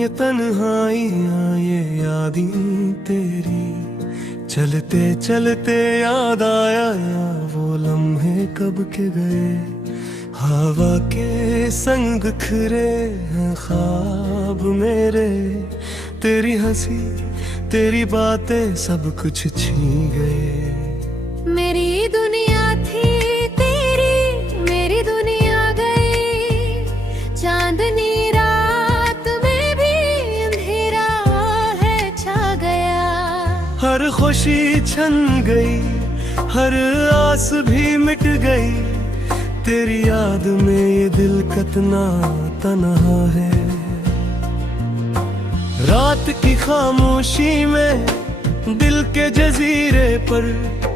ये तन्हाइयाँ ये यादें तेरी, चलते चलते याद आया या वो लम्हे कब के गए। हवा के संग बिखरे हैं ख्वाब मेरे, तेरी हंसी तेरी बातें सब कुछ छीन गए। मेरी दुनिया थी तेरी, मेरी दुनिया गई। चांदनी रात में भी अंधेरा है छा गया। हर खुशी छन गई, हर आस भी मिट गई। तेरी याद में ये दिल कितना तन्हा है। रात की खामोशी में दिल के जजीरे पर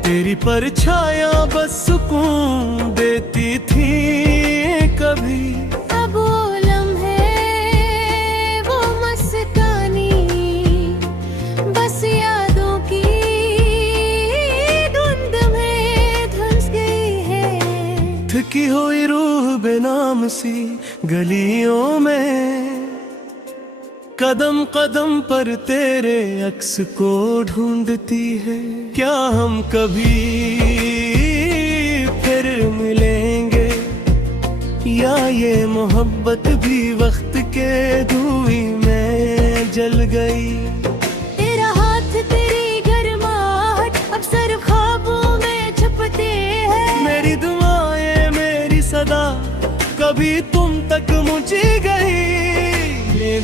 तेरी परछाया बस सुकून देती थी कभी। अब वो लम्हे वो मस्तानी बस यादों की धुंध में धुंस गई है। थकी हुई रूह बेनाम सी गलियों में, कदम कदम पर तेरे अक्स को ढूंढती है। क्या हम कभी फिर मिलेंगे या ये मोहब्बत भी वक्त के धुएं में जल गई। तेरा हाथ तेरी गर्माहट अब सिर्फ ख्वाबों में छुपते हैं। मेरी दुआएं मेरी सदा कभी तुम तक मुझे गई।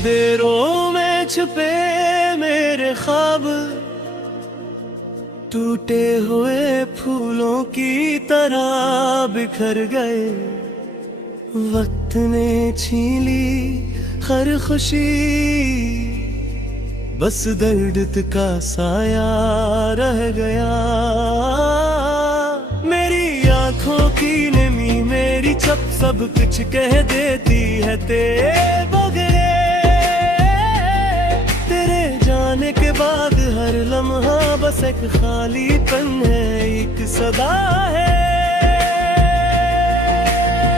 देरों में छुपे मेरे ख्वाब टूटे हुए फूलों की तरह बिखर गए। वक्त ने छीन ली हर खुशी, बस दर्द का साया रह गया। मेरी आंखों की नमी मेरी छप सब कुछ कह देती है। तेरे बगैर जाने के बाद हर लम्हा बस एक खालीपन है, एक सदा है।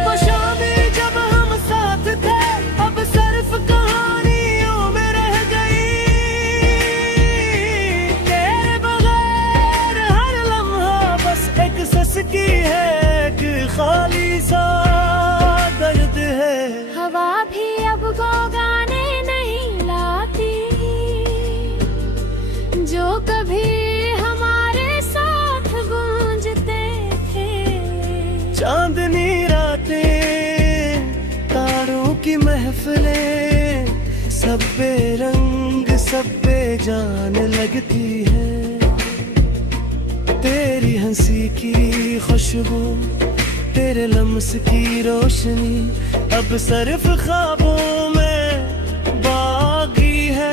वो शामें जब हम साथ थे अब सिर्फ कहानियों में रह गई। तेरे बगैर हर लम्हा बस एक सस की है, एक खाली सा दर्द है। हवा भी अब गाने नहीं लाती जो कभी हमारे साथ गूंजते थे। चांदनी रातें तारों की महफिलें सब पे रंग सब पे जान लगती है। तेरी हंसी की खुशबू तेरे लम्स की रोशनी अब सिर्फ ख्वाबों में बाकी है।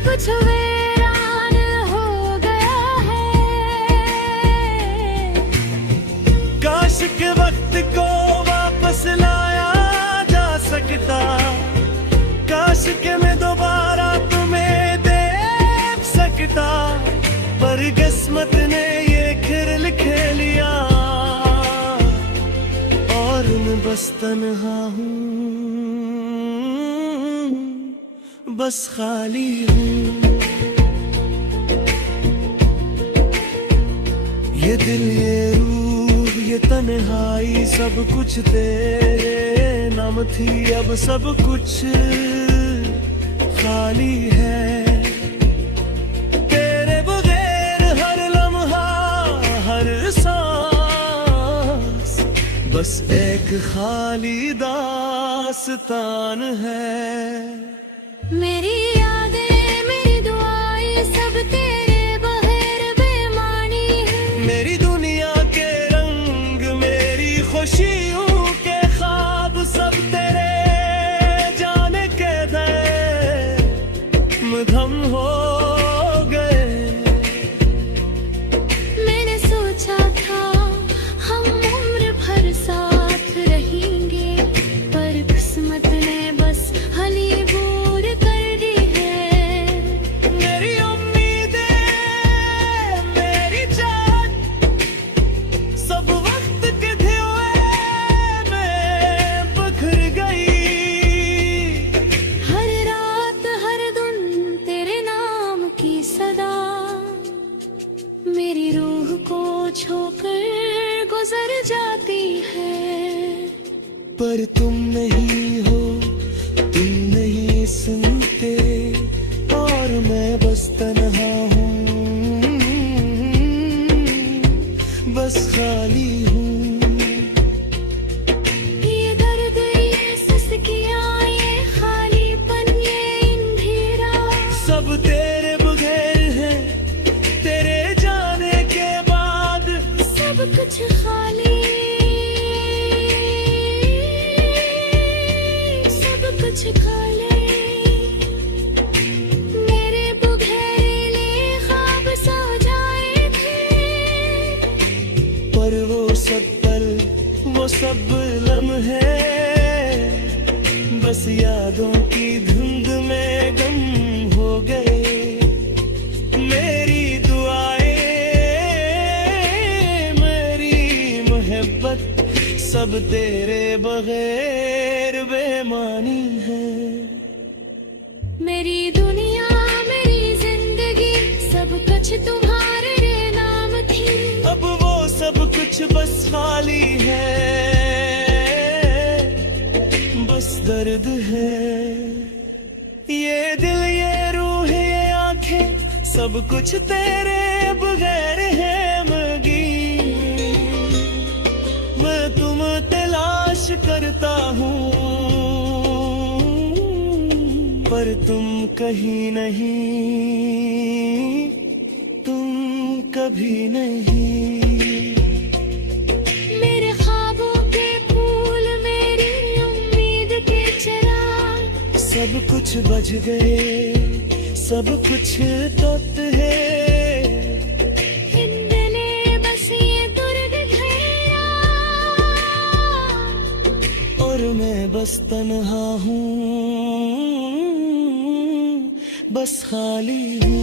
कुछ वीरान हो गया है। काश के वक्त को वापस लाया जा सकता, काश के मैं दोबारा तुम्हें देख सकता। पर किस्मत ने ये खेल खेल लिया और मैं बस तन्हा हूँ, बस खाली हूँ। ये दिल ये रूह ये तन्हाई सब कुछ तेरे नाम थी, अब सब कुछ खाली है। तेरे बगैर हर लम्हा हर सांस बस एक खाली दास्तान है। मेरी यादें मेरी दुआएं सब तेरे बगैर बेमानी है। मेरी दुनिया के रंग मेरी खुशियों के ख्वाब सब तेरे जाने के दे मधम हो गए। मैंने सोचा था हम उम्र भर साथ रहेंगे, पर किस्मत ने बस हली दूर कर दी है। मेरी उम्मीदें मेरी चाहत सब वक्त पर तुम नहीं हो, तुम नहीं सुनते, और मैं बस तन्हा हूँ, बस खाली हूँ। ये दर्द, ये सिसकियाँ, ये खालीपन, ये अंधेरा, सब तेरे बगैर है, तेरे जाने के बाद सब कुछ खाली, सब कुछ खाली। मेरे बुघेले ख्वाब सो जाए थे, पर वो सब पल, वो सब लम्हे बस यादों की धुंध में गम हो गए। मेरी दुआएं, मेरी मोहब्बत सब तेरे बगैर बेमानी है। मेरी दुनिया, मेरी जिंदगी, सब कुछ तुम्हारे नाम थी। अब वो सब कुछ बस खाली है, बस दर्द है। ये दिल, ये रूह, ये आंखें, सब कुछ तेरे बगैर है मगी। मैं तुम तलाश करता हूँ, पर तुम कहीं नहीं, तुम कभी नहीं। मेरे ख्वाबों के फूल, मेरी उम्मीद के चिराग, सब कुछ बज गए, सब कुछ तोत है, हिंदले बस ये दुर्ग घैया, और मैं बस तन्हा हूँ, बस खाली हूँ।